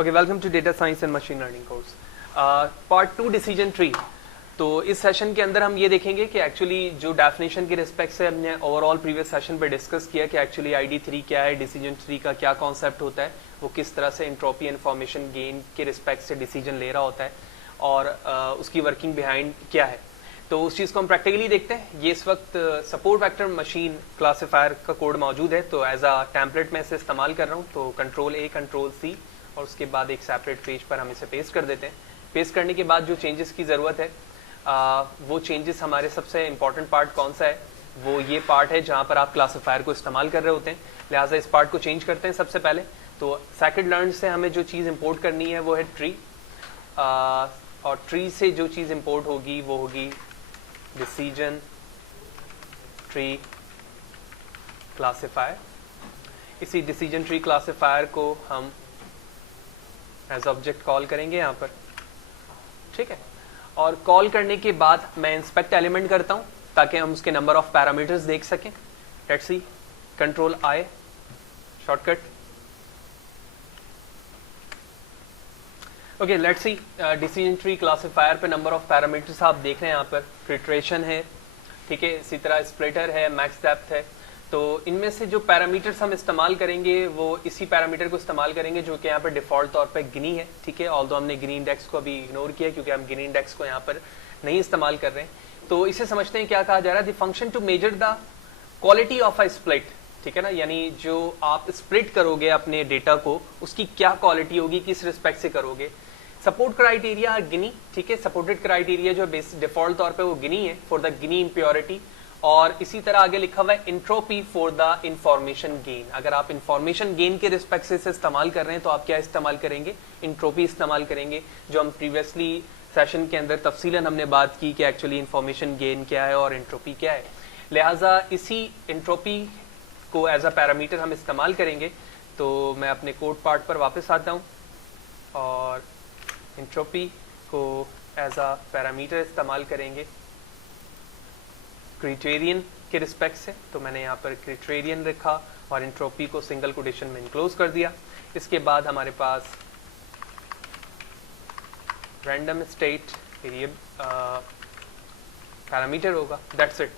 Okay, welcome to data science and machine learning course part 2 decision tree. तो इस session के अंदर हम ये देखेंगे कि एक्चुअली जो डेफिनेशन के रिस्पेक्ट से हमने ओवरऑल प्रीवियस सेशन पे डिस्कस किया कि एक्चुअली ID3 क्या है, डिसीजन ट्री का क्या कॉन्सेप्ट होता है, वो किस तरह से एंट्रोपी इन्फॉर्मेशन गेन के रिस्पेक्ट से डिसीजन ले रहा होता है और उसकी वर्किंग बिहाइंड क्या है। तो उस चीज़ को हम प्रैक्टिकली देखते हैं। ये इस वक्त सपोर्ट वेक्टर मशीन क्लासीफायर का कोड मौजूद है, तो एज अ टेम्पलेट मैं इसे इस्तेमाल कर रहा हूँ। तो Ctrl+A Ctrl+C और उसके बाद एक सेपरेट पेज पर हम इसे पेस्ट कर देते हैं। पेस्ट करने के बाद जो चेंजेस की ज़रूरत है वो चेंजेस हमारे सबसे इंपॉर्टेंट पार्ट कौन सा है, वो ये पार्ट है जहाँ पर आप क्लासीफायर को इस्तेमाल कर रहे होते हैं। लिहाजा इस पार्ट को चेंज करते हैं सबसे पहले। तो सेकंड से हमें जो चीज़ इंपोर्ट करनी है वो है ट्री, और ट्री से जो चीज़ इंपोर्ट होगी वो होगी डिसीजन ट्री क्लासीफायर। इसी डिसीजन ट्री क्लासीफायर को हम एज ऑब्जेक्ट कॉल करेंगे यहाँ पर, ठीक है। और कॉल करने के बाद मैं इंस्पेक्ट एलिमेंट करता हूँ ताकि हम उसके नंबर ऑफ पैरामीटर्स देख सकें। Let's see, Ctrl+I shortcut. Okay, let's see, decision tree classifier पे नंबर ऑफ पैरामीटर्स आप देख रहे हैं यहाँ पर। फिल्ट्रेशन है, ठीक है, इसी तरह स्प्लिटर है, मैक्स डेप्थ है। तो इनमें से जो पैरामीटर्स हम इस्तेमाल करेंगे वो इसी पैरामीटर को इस्तेमाल करेंगे जो कि यहाँ पर डिफॉल्ट तौर पे गिनी है, ठीक है। ऑल्दो हमने गिनी इंडेक्स को अभी इग्नोर किया क्योंकि हम गिनी इंडेक्स को यहाँ पर नहीं इस्तेमाल कर रहे हैं। तो इसे समझते हैं क्या कहा जा रहा है, the function to measure the quality of a split, ठीक है ना। यानी जो आप स्प्लिट करोगे अपने डेटा को, उसकी क्या क्वालिटी होगी, किस रिस्पेक्ट से करोगे। सपोर्ट क्राइटेरिया गिनी, ठीक है। सपोर्टेड क्राइटेरिया जो डिफॉल्ट तौर पे वो गिनी है फॉर द गिनी इम्प्योरिटी। और इसी तरह आगे लिखा हुआ है entropy for the information gain. अगर आप इंफॉर्मेशन गेन के रिस्पेक्ट से इस्तेमाल कर रहे हैं तो आप क्या इस्तेमाल करेंगे, एंट्रोपी इस्तेमाल करेंगे, जो हम प्रीवियसली सेशन के अंदर तफसीलन हमने बात की कि एक्चुअली इंफॉर्मेशन गेन क्या है और एंट्रोपी क्या है। लिहाजा इसी एंट्रोपी को एज अ पैरामीटर हम इस्तेमाल करेंगे। तो मैं अपने कोड पार्ट पर वापस आता हूँ और एंट्रोपी को एज अ पैरामीटर इस्तेमाल करेंगे क्राइटेरियन के रिस्पेक्ट से। तो मैंने यहाँ पर क्राइटेरियन रखा और एंट्रोपी को सिंगल कोटेशन में इनक्लोज कर दिया। इसके बाद हमारे पास रैंडम स्टेट वेरिएबल पैरामीटर होगा, दैट्स इट।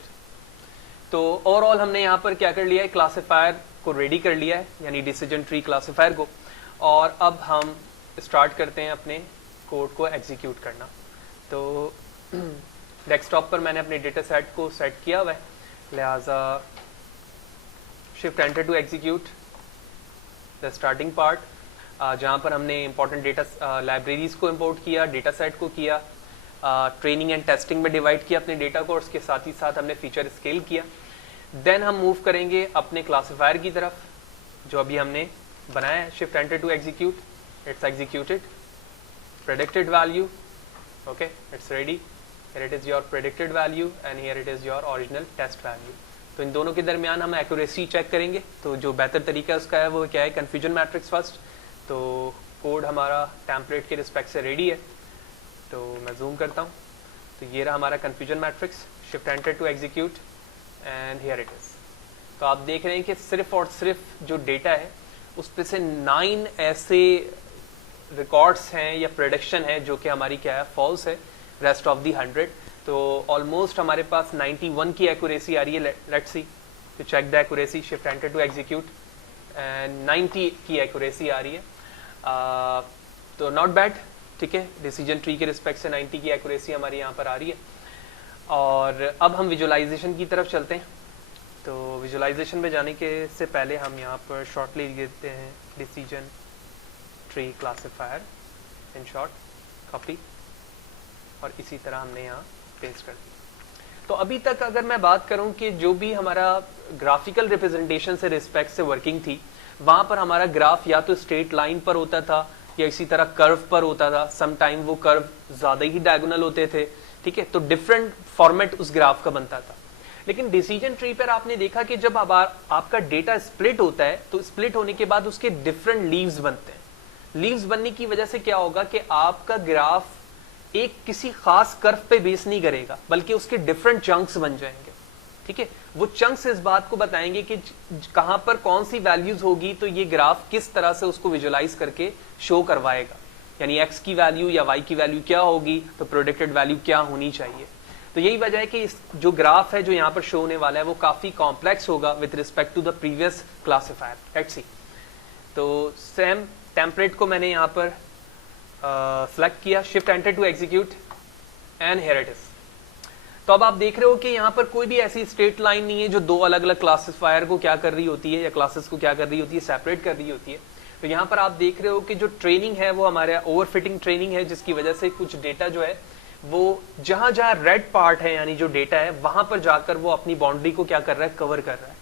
तो ओवरऑल हमने यहाँ पर क्या कर लिया है, क्लासीफायर को रेडी कर लिया है, यानी डिसीजन ट्री क्लासीफायर को। और अब हम स्टार्ट करते हैं अपने कोड को एग्जीक्यूट करना। तो डेस्कटॉप पर मैंने अपने डेटा सेट को सेट किया हुआ है, लिहाजा shift enter to execute the starting part, जहाँ पर हमने इंपॉर्टेंट डेटा लाइब्रेरीज को इंपोर्ट किया, डेटा सेट को किया, ट्रेनिंग एंड टेस्टिंग में डिवाइड किया अपने डेटा को, और उसके साथ ही साथ हमने फीचर स्केल किया। देन हम मूव करेंगे अपने क्लासीफायर की तरफ जो अभी हमने बनाया है। Shift enter to execute, it's executed, predicted value, okay, it's ready. Here it is your predicted value and here it is your original test value। तो इन दोनों के दरमियान हम एक्यूरेसी चेक करेंगे। तो जो बेहतर तरीका उसका है वो क्या है, कन्फ्यूजन मैट्रिक्स फर्स्ट। तो कोड हमारा टेम्पलेट के रिस्पेक्ट से रेडी है, तो मैं जूम करता हूँ। तो ये रहा हमारा confusion matrix. Shift enter to execute and here it is. तो आप देख रहे हैं कि सिर्फ और सिर्फ जो डेटा है उस पर से 9 ऐसे रिकॉर्ड्स हैं या प्रेडिक्शन है जो कि हमारी क्या है, फॉल्स है, रेस्ट ऑफ दी 100। तो ऑलमोस्ट हमारे पास 91 की एक्यूरेसी आ रही है। Let's see, to check the accuracy, shift enter to execute and 90 की एक्यूरेसी आ रही है। तो नॉट बैड, ठीक है। डिसीजन ट्री के रिस्पेक्ट से 90 की एक्यूरेसी हमारी यहाँ पर आ रही है। और अब हम विजुअलाइजेशन की तरफ चलते हैं। तो विजुअलाइजेशन में जाने के से पहले हम यहाँ पर शॉर्टली लिख देते हैं decision tree classifier, in short copy, और इसी तरह हमने यहाँ पेस्ट कर दिया। तो अभी तक अगर मैं बात करूं कि जो भी हमारा ग्राफिकल रिप्रेजेंटेशन से रिस्पेक्ट से वर्किंग थी, वहां पर हमारा ग्राफ या तो स्ट्रेट लाइन पर होता था या इसी तरह कर्व पर होता था। सम टाइम वो कर्व ज्यादा ही डायगोनल होते थे, ठीक है। तो डिफरेंट फॉर्मेट उस ग्राफ का बनता था। लेकिन डिसीजन ट्री पर आपने देखा कि जब आपका डेटा स्प्लिट होता है तो स्प्लिट होने के बाद उसके डिफरेंट लीव्स बनते हैं। लीव्स बनने की वजह से क्या होगा कि आपका ग्राफ एक किसी खास कर्व पे बेस नहीं करेगा, बल्कि उसके डिफरेंट चंक्स बन जाएंगे। ठीक है, वो चंक्स इस बात को बताएंगे कि कहां पर कौन सी वैल्यूज होगी तो ये ग्राफ किस तरह से उसको विजुलाइज करके शो करवाएगा, यानी x की वैल्यू या y की वैल्यू क्या होगी तो प्रोडिक्टेड वैल्यू क्या होनी चाहिए। तो यही वजह है कि इस जो ग्राफ है जो यहाँ पर शो होने वाला है वो काफी कॉम्प्लेक्स होगा with respect to the previous classifier. Let's see, तो सेम टेम्पलेट को मैंने यहाँ पर सेलेक्ट किया, shift enter to execute and here it is. तो अब आप देख रहे हो कि यहाँ पर कोई भी ऐसी स्ट्रेट लाइन नहीं है जो दो अलग अलग क्लासिफायर को क्या कर रही होती है या क्लासेस को क्या कर रही होती है, सेपरेट कर रही होती है। तो यहाँ पर आप देख रहे हो कि जो ट्रेनिंग है वो हमारे ओवरफिटिंग ट्रेनिंग है, जिसकी वजह से कुछ डेटा जो है वो जहां जहां रेड पार्ट है यानी जो डेटा है वहां पर जाकर वो अपनी बाउंड्री को क्या कर रहा है, कवर कर रहा है।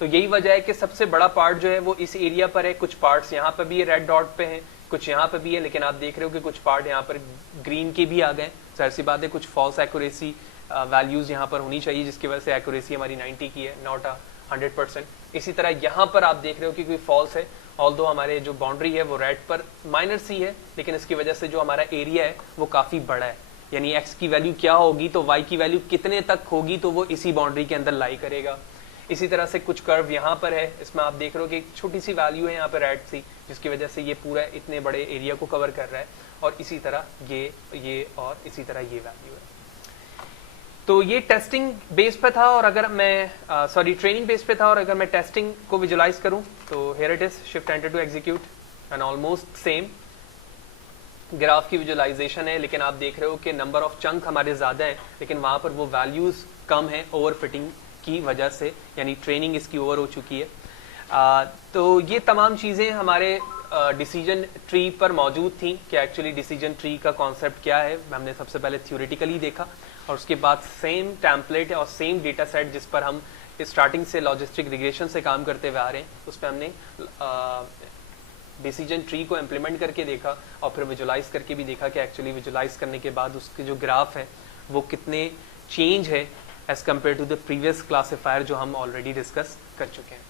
तो यही वजह है कि सबसे बड़ा पार्ट जो है वो इस एरिया पर है, कुछ पार्ट्स यहाँ पर भी है रेड डॉट पे हैं, कुछ यहाँ पर भी है, लेकिन आप देख रहे हो कि कुछ पार्ट यहाँ पर ग्रीन के भी आ गए। जाहिर सी बात है कुछ फॉल्स एक्यूरेसी वैल्यूज यहाँ पर होनी चाहिए जिसकी वजह से एक्यूरेसी हमारी 90 की है, नॉट 100%। इसी तरह यहाँ पर आप देख रहे हो कि कोई फॉल्स है, ऑल्दो हमारे जो बाउंड्री है वो रेड पर माइनर सी है, लेकिन इसकी वजह से जो हमारा एरिया है वो काफी बड़ा है, यानी x की वैल्यू क्या होगी तो y की वैल्यू कितने तक होगी तो वो इसी बाउंड्री के अंदर लाई करेगा। इसी तरह से कुछ कर्व यहाँ पर है, इसमें आप देख रहे हो कि एक छोटी सी वैल्यू है यहाँ पर रेड सी, जिसकी वजह से ये पूरा इतने बड़े एरिया को कवर कर रहा है, और इसी तरह ये और इसी तरह ये वैल्यू है। तो ये टेस्टिंग बेस पे था, और अगर मैं ट्रेनिंग बेस पे था, और अगर मैं टेस्टिंग को विजुलाइज करूं तो here it is, shift enter to execute and almost same graph की विजुलाइजेशन है, लेकिन आप देख रहे हो कि नंबर ऑफ चंक हमारे ज्यादा है, लेकिन वहां पर वो वैल्यूज कम है ओवरफिटिंग की वजह से, यानी ट्रेनिंग इसकी ओवर हो चुकी है। तो ये तमाम चीजें हमारे डिसीजन ट्री पर मौजूद थी कि एक्चुअली डिसीजन ट्री का कॉन्सेप्ट क्या है। हमने सबसे पहले थ्योरेटिकली देखा, और उसके बाद सेम टेम्पलेट और सेम डेटा सेट जिस पर हम स्टार्टिंग से लॉजिस्टिक रिग्रेशन से काम करते हुए आ रहे हैं, उस पर हमने डिसीजन ट्री को इम्प्लीमेंट करके देखा, और फिर विजुलाइज करके भी देखा कि एक्चुअली विजुलाइज करने के बाद उसके जो ग्राफ है वो कितने चेंज है as compared to the previous classifier जो हम ऑलरेडी डिस्कस कर चुके हैं।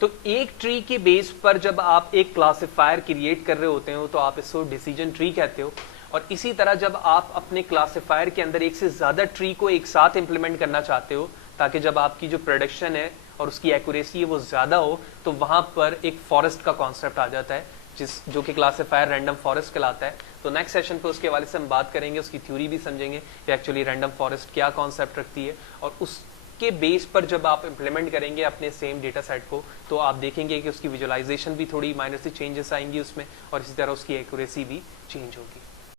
तो एक ट्री के बेस पर जब आप एक क्लासिफायर क्रिएट कर रहे होते हो तो आप इसको डिसीजन ट्री कहते हो, और इसी तरह जब आप अपने क्लासिफायर के अंदर एक से ज्यादा ट्री को एक साथ इंप्लीमेंट करना चाहते हो ताकि जब आपकी जो प्रोडक्शन है और उसकी एक्यूरेसी है वो ज्यादा हो, तो वहां पर एक फॉरेस्ट का कॉन्सेप्ट आ जाता है जो कि क्लासिफायर रैंडम फॉरेस्ट कहलाता है। तो नेक्स्ट सेशन पे उसके हवाले से हम बात करेंगे, उसकी थ्योरी भी समझेंगे कि एक्चुअली रैंडम फॉरेस्ट क्या कॉन्सेप्ट रखती है, और उसके बेस पर जब आप इंप्लीमेंट करेंगे अपने सेम डेटा सेट को तो आप देखेंगे कि उसकी विजुलाइजेशन भी थोड़ी माइनर सी चेंजेस आएंगी उसमें, और इसी तरह उसकी एक्यूरेसी भी चेंज होगी।